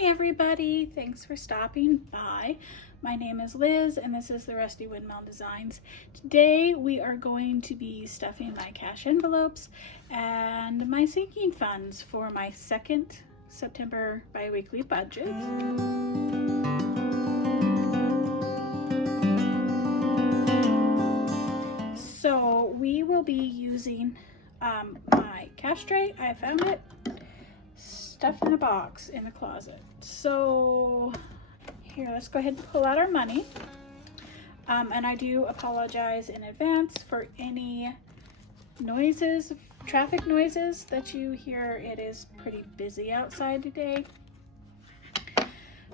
Hi everybody, thanks for stopping by. My name is Liz and this is the Rusty Windmill Designs. Today we are going to be stuffing my cash envelopes and my sinking funds for my second September biweekly budget. So we will be using my cash tray. I found it stuffed in a box in the closet. So here, let's go ahead and pull out our money. And I do apologize in advance for any noises, traffic noises that you hear. It is pretty busy outside today.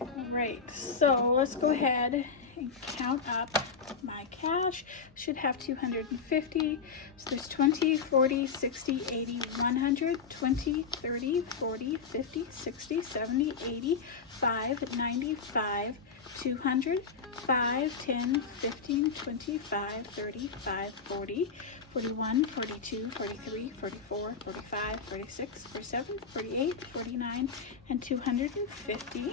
All right, so let's go ahead and count up my cash. Should have 250. So there's 20, 40, 60, 80, 100, 20, 30, 40, 50, 60, 70, 80, 5, 95, 200, 5, 10, 15, 25, 35, 40, 41, 42, 43, 44, 45, 46, 47, 48, 49, and 250.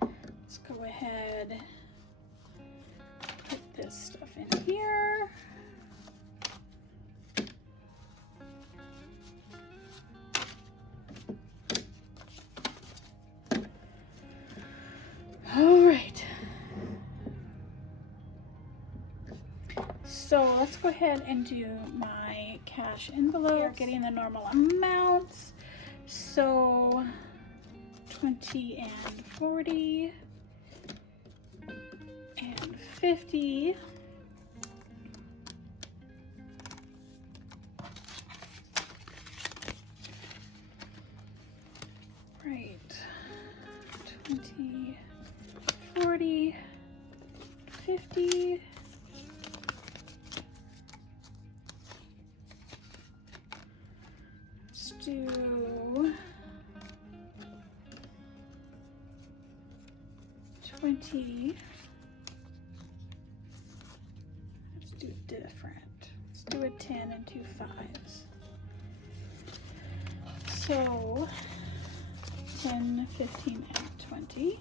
Let's go ahead, put this stuff in here. All right. So let's go ahead and do my cash envelope. We're getting the normal amounts. So 20 and 40 and 50. Right. 20, 40, 50. Let's do 20. Let's do different. Let's do a 10 and 2 5s. So 10, 15, and 20.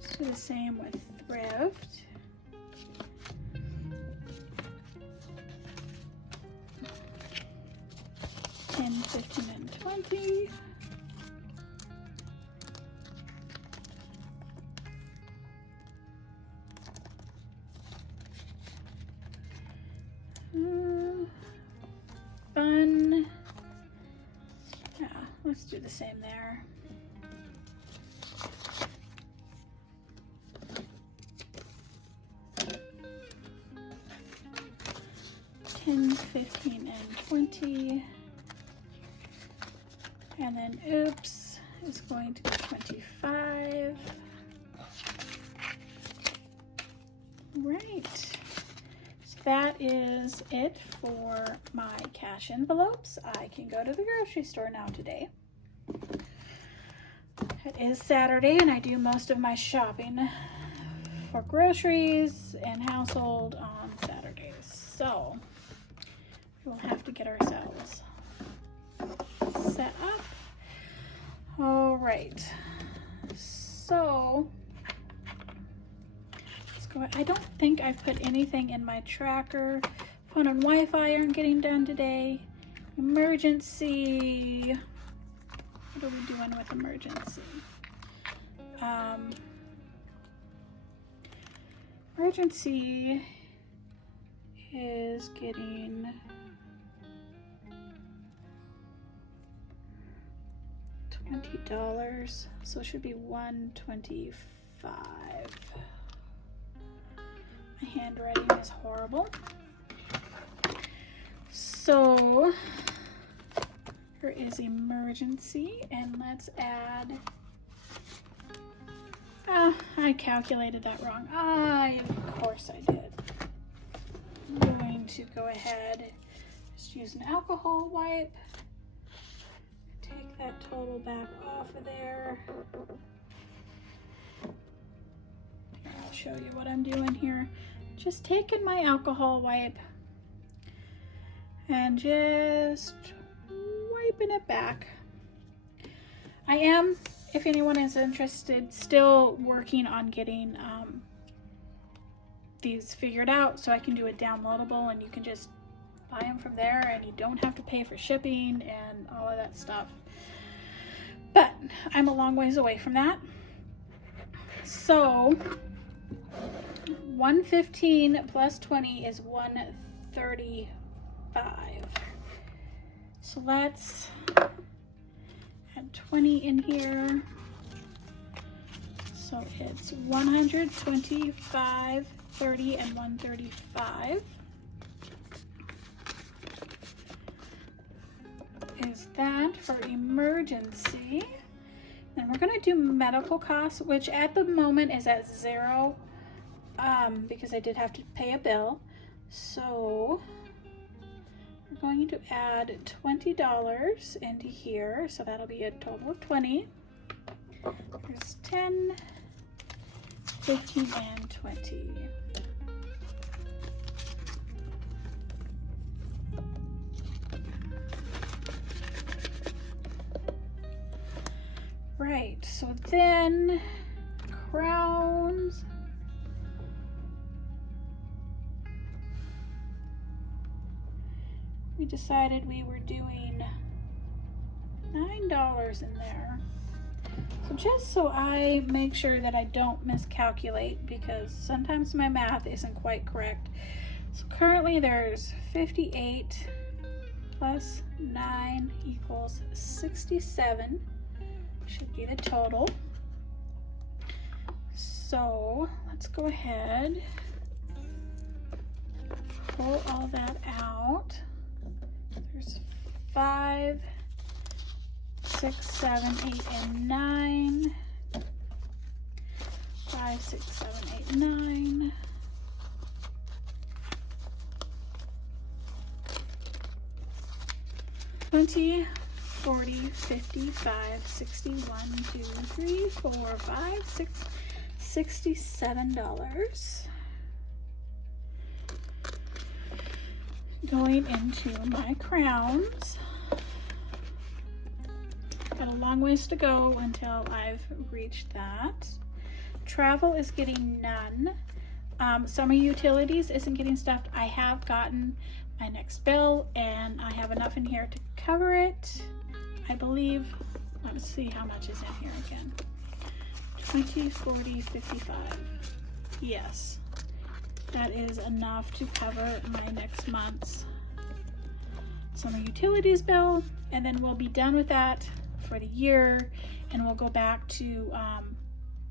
Let's do the same with thrift. 10, 15, and 20. Fun. Yeah, let's do the same there. $10, 15, and 20. And then oops is going to be 25. Right. So that is it for my cash envelopes. I can go to the grocery store now today. It is Saturday and I do most of my shopping for groceries and household on Saturdays. So we'll have to get ourselves set up. All right, so let's go. I don't think I've put anything in my tracker. Phone and Wi-Fi aren't getting done today. Emergency. What are we doing with emergency? Emergency is getting $20, so it should be $125. My handwriting is horrible. So here is emergency, and let's add. I calculated that wrong. Of course I did. I'm going to go ahead, just use an alcohol wipe. Take that total back off of there. I'll show you what I'm doing here. Just taking my alcohol wipe and just wiping it back. I am, if anyone is interested, still working on getting these figured out so I can do it downloadable and you can just buy them from there and you don't have to pay for shipping and all of that stuff. But I'm a long ways away from that. So 115 plus 20 is 135. So let's add 20 in here. So it's 125, 30, and 135. Is that for emergency? Then we're going to do medical costs, which at the moment is at 0 because I did have to pay a bill. So we're going to add $20 into here, so that'll be a total of 20. There's 10, 15, and 20. Right, so then crowns. We decided we were doing $9 in there. So just so I make sure that I don't miscalculate, because sometimes my math isn't quite correct. So currently there's 58 plus 9 equals 67. Should be the total. So let's go ahead, pull all that out. There's 5, 6, 7, 8, and 9. 5, 6, 7, 8, 9. $20, 40, 55, 61, 2, 3, 4, 5, 6, $67. Going into my crowns. Got a long ways to go until I've reached that. Travel is getting none. Summer utilities isn't getting stuffed. I have gotten my next bill and I have enough in here to cover it. I believe, let's see how much is in here again. 20, 40, 55. Yes, that is enough to cover my next month's summer utilities bill, and then we'll be done with that for the year, and we'll go back to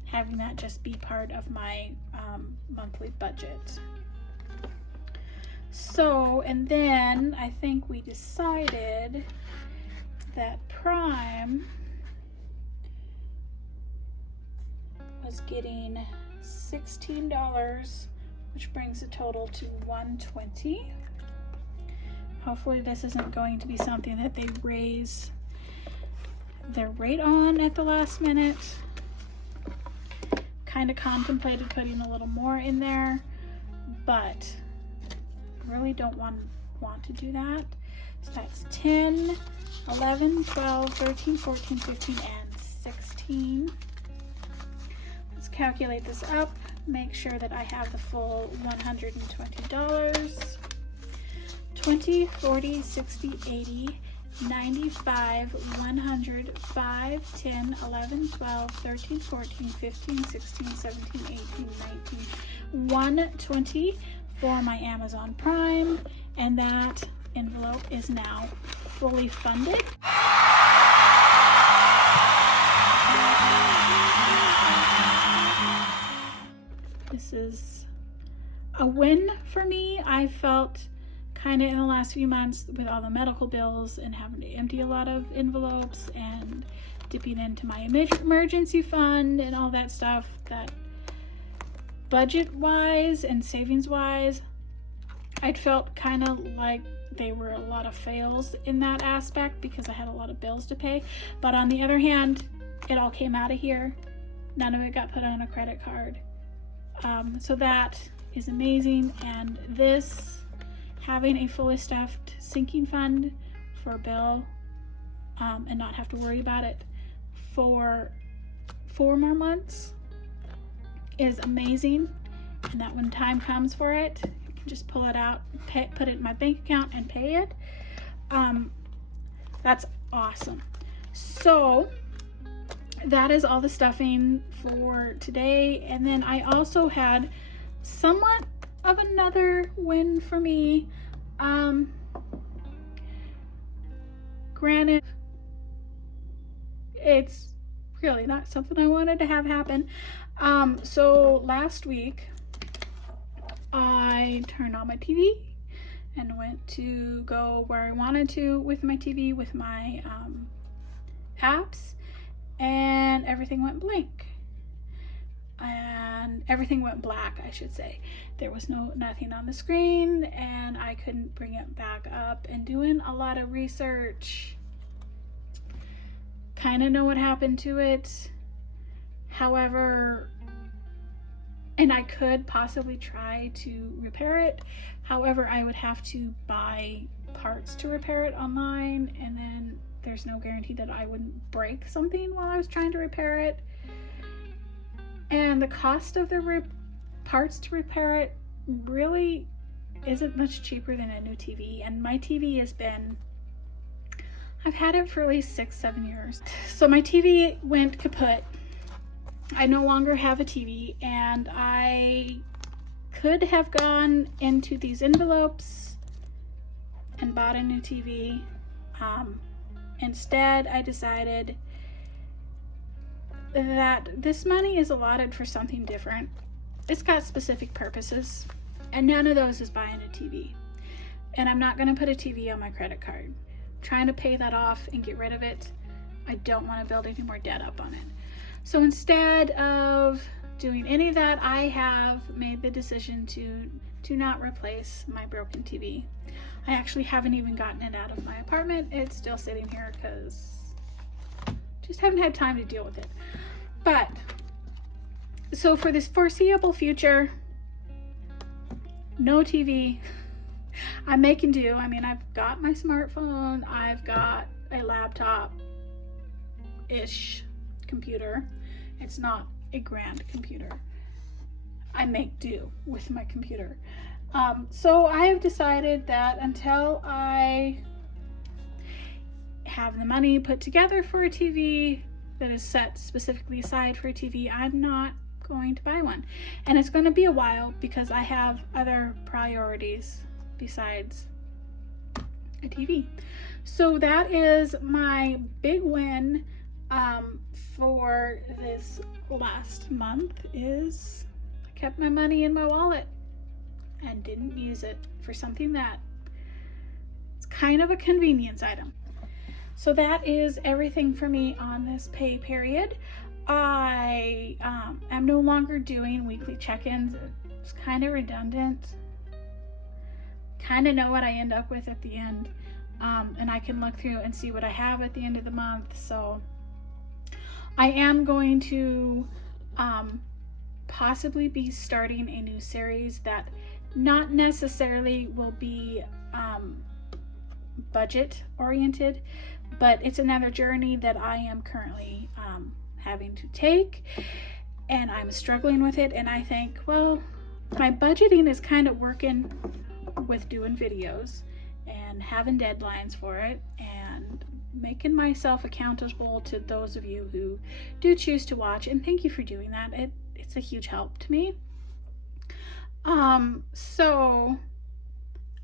having that just be part of my monthly budget. So, and then I think we decided that Prime was getting $16, which brings the total to $120. Hopefully this isn't going to be something that they raise their rate on at the last minute. Kind of contemplated putting a little more in there, but really don't want to do that. So that's 10, 11, 12, 13, 14, 15, and 16. Let's calculate this up, make sure that I have the full $120. 20, 40, 60, 80, 95, 100, 5, 10, 11, 12, 13, 14, 15, 16, 17, 18, 19, 120 for my Amazon Prime, and that envelope is now fully funded. This is a win for me. I felt kind of in the last few months with all the medical bills and having to empty a lot of envelopes and dipping into my emergency fund and all that stuff, that budget wise and savings wise, I'd felt kind of like they were a lot of fails in that aspect because I had a lot of bills to pay. But on the other hand, it all came out of here. None of it got put on a credit card. So that is amazing. And this having a fully stuffed sinking fund for Bill and not have to worry about it for 4 more months is amazing. And that when time comes for it, I can just pull it out, put it in my bank account and pay it. That's awesome. So that is all the stuffing for today. And then I also had somewhat of another win for me. Granted, it's really not something I wanted to have happen. So last week I turned on my TV and went to go where I wanted to with my TV, with my apps, and everything went blank. And everything went black, I should say. There was nothing on the screen, and I couldn't bring it back up. And doing a lot of research, kind of know what happened to it. However, and I could possibly try to repair it. However, I would have to buy parts to repair it online, and then there's no guarantee that I wouldn't break something while I was trying to repair it. And the cost of the parts to repair it really isn't much cheaper than a new TV. And my TV has been, I've had it for at least 6-7 years. So my TV went kaput. I no longer have a TV, and I could have gone into these envelopes and bought a new TV. Instead, I decided that this money is allotted for something different. It's got specific purposes, and none of those is buying a TV. And I'm not going to put a TV on my credit card. I'm trying to pay that off and get rid of it. I don't want to build any more debt up on it. So instead of doing any of that, I have made the decision to not replace my broken TV. I actually haven't even gotten it out of my apartment. It's still sitting here because just haven't had time to deal with it. But so for this foreseeable future, no TV. I'm making do. I mean, I've got my smartphone, I've got a laptop-ish computer. It's not a grand computer. I make do with my computer. So I have decided that until I have the money put together for a TV that is set specifically aside for a TV, I'm not going to buy one. And it's going to be a while because I have other priorities besides a TV. So that is my big win for this last month, is I kept my money in my wallet and didn't use it for something that it's kind of a convenience item. So that is everything for me on this pay period. I am no longer doing weekly check-ins. It's kind of redundant. Kind of know what I end up with at the end. And I can look through and see what I have at the end of the month. So I am going to possibly be starting a new series that not necessarily will be budget oriented, but it's another journey that I am currently having to take, and I'm struggling with it. And I think, well, my budgeting is kind of working with doing videos and having deadlines for it and making myself accountable to those of you who do choose to watch, and thank you for doing that. It's a huge help to me. So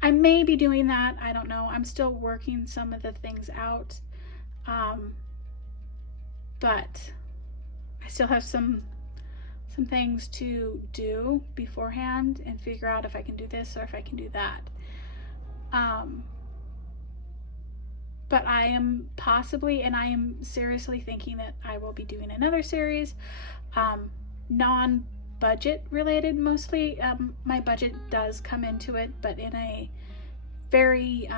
I may be doing that. I don't know. I'm still working some of the things out. But I still have some things to do beforehand and figure out if I can do this or if I can do that. But I am possibly, and I am seriously thinking that I will be doing another series, non-budget related mostly. My budget does come into it, but in a very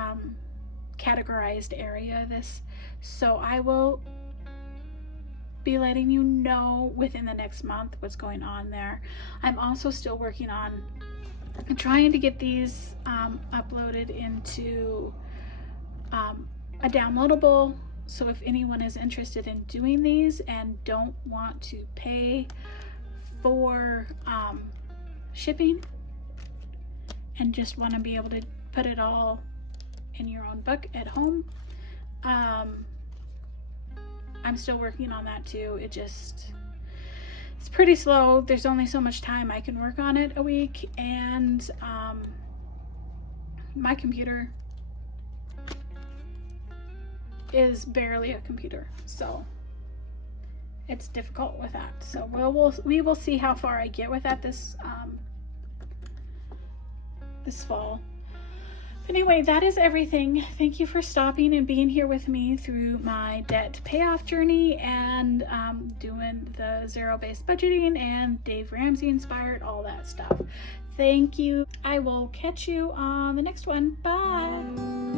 categorized area. So I will be letting you know within the next month what's going on there. I'm also still working on I'm trying to get these uploaded into a downloadable, so if anyone is interested in doing these and don't want to pay for shipping and just want to be able to put it all in your own book at home, I'm still working on that too. It's pretty slow. There's only so much time I can work on it a week, and my computer is barely a computer, so it's difficult with that. So we will see how far I get with that this fall. Anyway, that is everything. Thank you for stopping and being here with me through my debt payoff journey and doing the zero-based budgeting and Dave Ramsey inspired, all that stuff. Thank you. I will catch you on the next one. Bye.